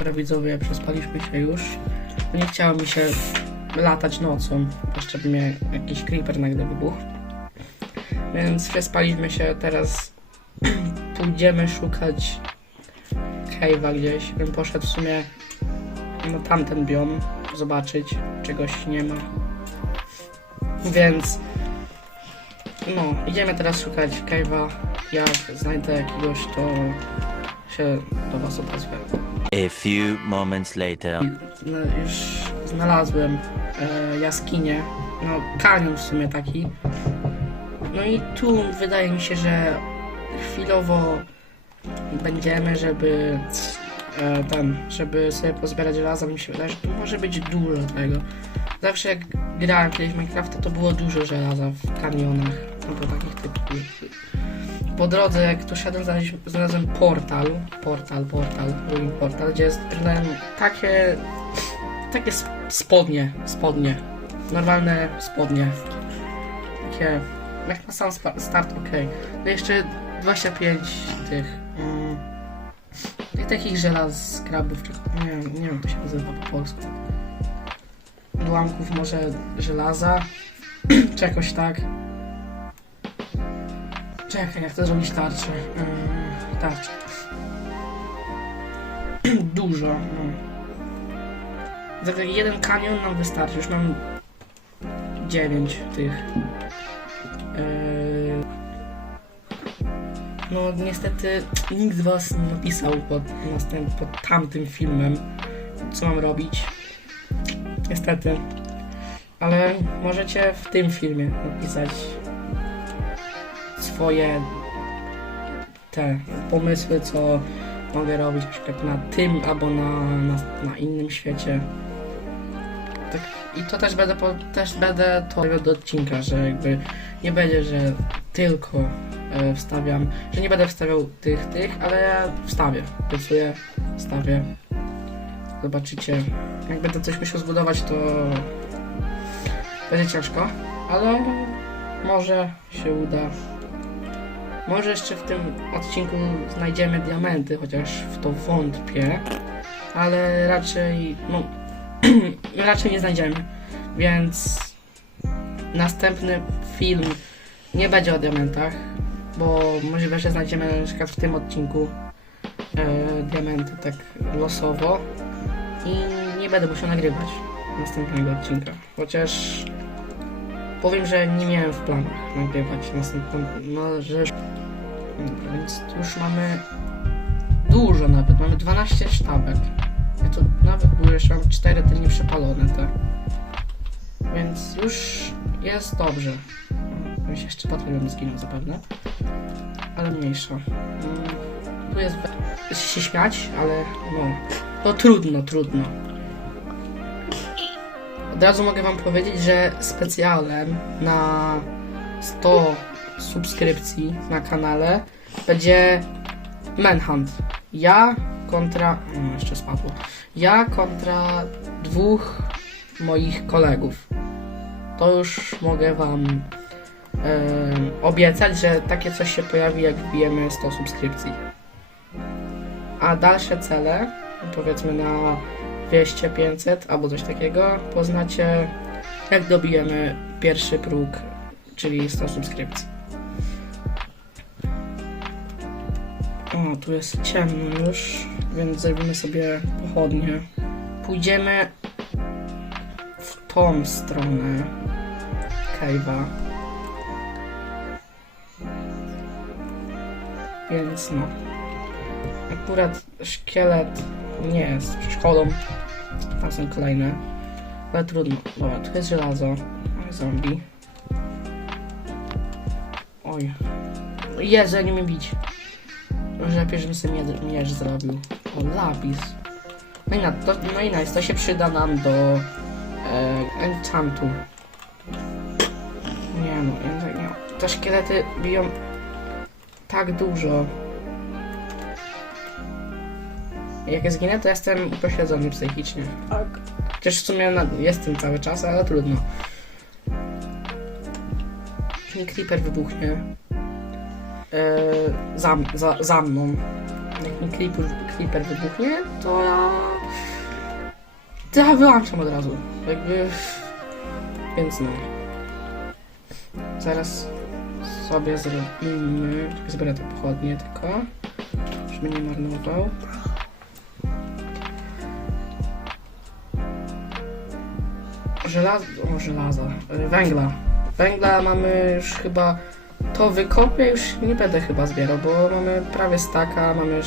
Dobra widzowie, przespaliśmy się już. Nie chciało mi się latać nocą. Jeszcze by mnie jakiś creeper nagle wybuchł. Więc przespaliśmy się, teraz pójdziemy szukać cave'a gdzieś. Bym poszedł w sumie na tamten biom, zobaczyć, czegoś nie ma. Więc no, idziemy teraz szukać cave'a. Jak znajdę jakiegoś, to się do was odezwę. A few moments later. No, już znalazłem e, jaskinię, no kanion w sumie taki. No i tu wydaje mi się, że chwilowo będziemy, żeby e, żeby sobie pozbierać żelaza, mi się wydaje, że tu może być dużo tego. Zawsze jak grałem kiedyś w Minecrafta, to było dużo żelaza w kanionach, no to takich typów. Po drodze, jak tu szedłem, znalazłem portal, portal, portal, portal, gdzie jest znalazłem takie, takie sp- spodnie, spodnie, normalne spodnie, takie, jak na sam start, ok. No jeszcze 25 tych, mm, tych takich żelaz, skrabów, czy, nie, wiem, nie wiem, jak to się nazywa po polsku. Ułamków może żelaza, czy jakoś tak. Czekaj, jak to zrobić tarczę? Yy, tarczę. Dużo. No. Za taki jeden kanion nam wystarczy. Już mam 9 tych. Yy, no niestety nikt z was nie napisał pod, pod tamtym filmem, co mam robić. Niestety. Ale możecie w tym filmie napisać swoje te pomysły, co mogę robić na przykład na tym albo na, na, na innym świecie. Tak, I to też będę, po, też będę to do odcinka, że jakby nie będzie, że tylko e, wstawiam, że nie będę wstawiał tych, tych, ale ja wstawię, obiecuję, wstawię. Zobaczycie, jak będę coś musiał zbudować, to będzie ciężko, ale może się uda. Może jeszcze w tym odcinku znajdziemy diamenty, chociaż w to wątpię, ale raczej, no, raczej nie znajdziemy. Więc następny film nie będzie o diamentach, bo możliwe, że znajdziemy na przykład w tym odcinku e, diamenty tak losowo i nie będę musiał nagrywać następnego odcinka. Chociaż powiem, że nie miałem w planach nagrywać następnego, no, że Więc tu już mamy dużo nawet, mamy 12 sztabek. Ja to nawet było jeszcze mam 4 te nieprzepalone te. Więc już jest dobrze. Bym się jeszcze patrolem zginął zapewne. Ale mniejsza. Mm, Tu jest się śmiać, ale no. To trudno, trudno. Od razu mogę wam powiedzieć, że specjalem na 100 subskrypcji na kanale będzie Manhunt. Ja kontra. No, jeszcze spadło. Ja kontra dwóch moich kolegów. To już mogę wam obiecać, że takie coś się pojawi, jak wbijemy 100 subskrypcji. A dalsze cele, powiedzmy na 200, 500 albo coś takiego, poznacie jak dobijemy pierwszy próg, czyli 100 subskrypcji. O, tu jest ciemno już, więc zrobimy sobie pochodnie. Pójdziemy w tą stronę cave'a. Więc no. Akurat szkielet nie jest szkodą. Tam są kolejne. Ale trudno. Dobra, tu jest żelazo. Zombie. Oj. Jezu, nie mnie bić. Może lepiej, żebym sobie miecz zrobił. O, lapis. No i, na, to, no i nice, to się przyda nam do e, enchantu. Nie no, jednak nie. Te szkielety biją tak dużo. Jak ja zginę, to jestem upośledzony psychicznie. Tak. Chociaż w sumie na, jestem cały czas, ale trudno. Ten creeper wybuchnie. E, za, za, za mną. Jak mi creeper, creeper wybuchnie, to ja to ja wyłączam od razu. Jakby... Więc no. Zaraz sobie zrobimy... Zbiorę te pochodnie tylko. Żeby nie marnował. Żelazo... O, żelaza. E, Węgla. Węgla mamy już chyba... To wykopię już nie będę chyba zbierał, bo mamy prawie staka, mamy już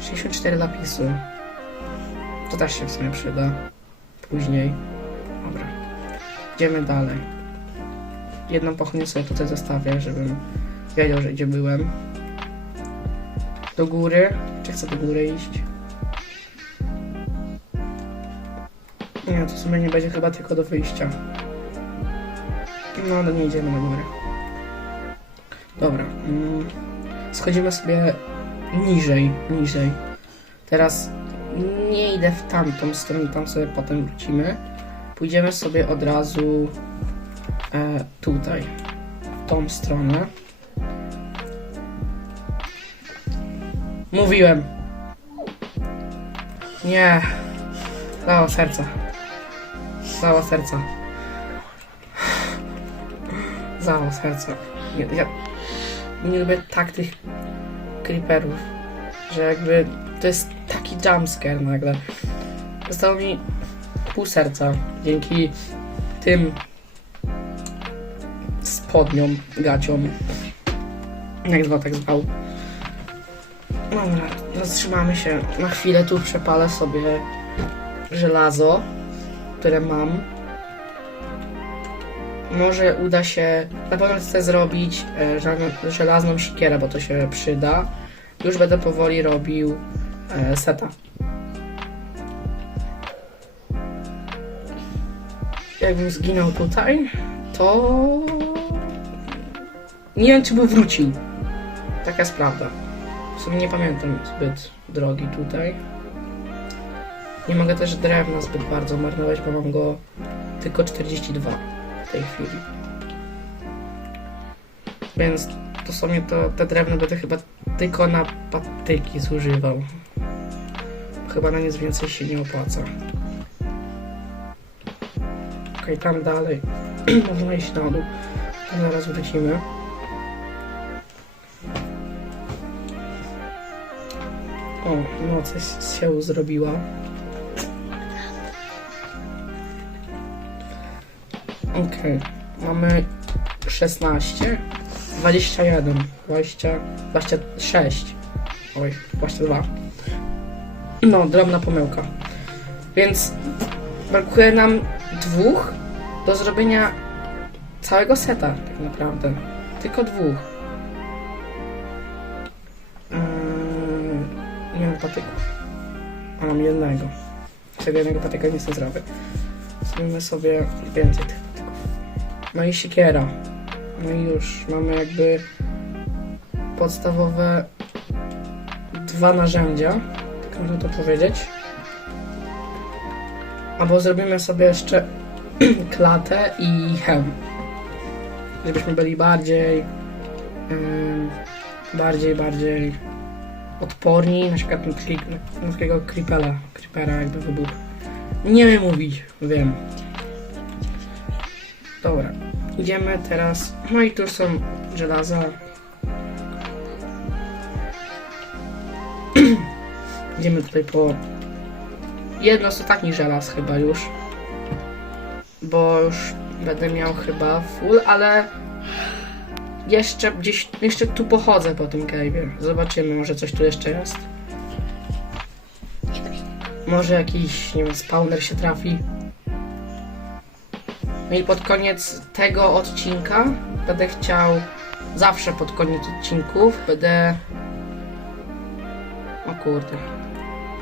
64 lapisy. To też się w sumie przyda. Później. Dobra. Idziemy dalej. Jedną pochodnię sobie tutaj zostawię, żebym wiedział, że gdzie byłem. Do góry. Czy chcę do góry iść? Nie, to w sumie nie będzie chyba tylko do wyjścia. No, ale nie idziemy na górę. Dobra. Mm, schodzimy sobie niżej, niżej. Teraz nie idę w tamtą stronę, tam sobie potem wrócimy. Pójdziemy sobie od razu e, tutaj, w tą stronę. Mówiłem. Nie. Zało serca. Zało serca. Zało serca. Ja, ja nie lubię tak tych creeperów, że jakby to jest taki jumpscare nagle. Zostało mi pół serca dzięki tym spodniom, gaciom. Jak zwał, tak zwał. Dobra, zatrzymamy się na chwilę. Tu przepalę sobie żelazo, które mam. Może uda się, na pewno chcę zrobić e, żelazną- sikierę, bo to się przyda. Już będę powoli robił e, seta. Jakbym zginął tutaj, to nie wiem, czy by wrócił. Taka jest prawda. W sumie nie pamiętam zbyt drogi tutaj. Nie mogę też drewna zbyt bardzo marnować, bo mam go tylko 42 w tej chwili. Więc to sobie to, te drewno będę chyba tylko na patyki zużywał. Chyba na nic więcej się nie opłaca. Okej, tam dalej. Można iść na dół. Tam zaraz wrócimy. O, noc się zrobiła. Okej, mamy 16, 21, 20, 26. Oj, 22. No, drobna pomyłka. Więc brakuje nam dwóch do zrobienia całego seta, tak naprawdę. Tylko dwóch. Eee, nie mam patyków. A mam jednego. Tego jednego patyka nic nie zrobię. Zrobimy sobie więcej tych. No i siekiera. No i już mamy jakby podstawowe dwa narzędzia, tak można to powiedzieć. Albo zrobimy sobie jeszcze klatę i hełm. Żebyśmy byli bardziej ym, bardziej, bardziej odporni, na przykład na, kli, na takiego creepera, creepera jakby wybuchł. Nie wiem mówić, wiem. Dobra, idziemy teraz. No i tu są żelaza. idziemy tutaj po jedno z ostatnich żelaz chyba już. Bo już będę miał chyba full, ale jeszcze gdzieś, jeszcze tu pochodzę po tym cave'ie. Zobaczymy, może coś tu jeszcze jest. Może jakiś, nie wiem, spawner się trafi. No i pod koniec tego odcinka będę chciał, zawsze pod koniec odcinków będę... O kurde,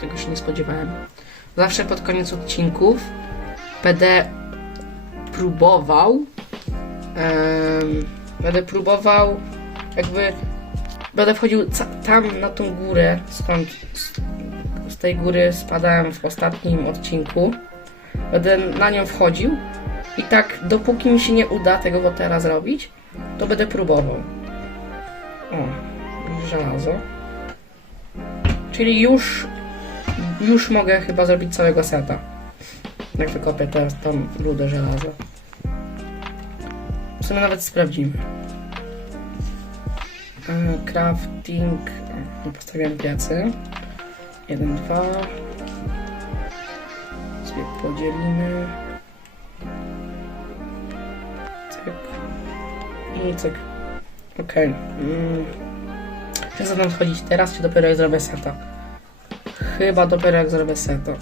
tego się nie spodziewałem. Zawsze pod koniec odcinków będę próbował, będę próbował jakby, będę wchodził tam na tą górę, skąd z tej góry spadałem w ostatnim odcinku. Będę na nią wchodził i tak, dopóki mi się nie uda tego Wotera zrobić, to będę próbował. O, żelazo. Czyli już już mogę chyba zrobić całego seta. Jak wykopię teraz tam rudę żelaza. W sumie nawet sprawdzimy. E, Crafting. postawiam piecy. Jeden, dwa. Sobie podzielimy. I cyk. Okej. Mm. Czy wchodzić teraz, czy dopiero jak zrobię seta? Chyba dopiero jak zrobię seta.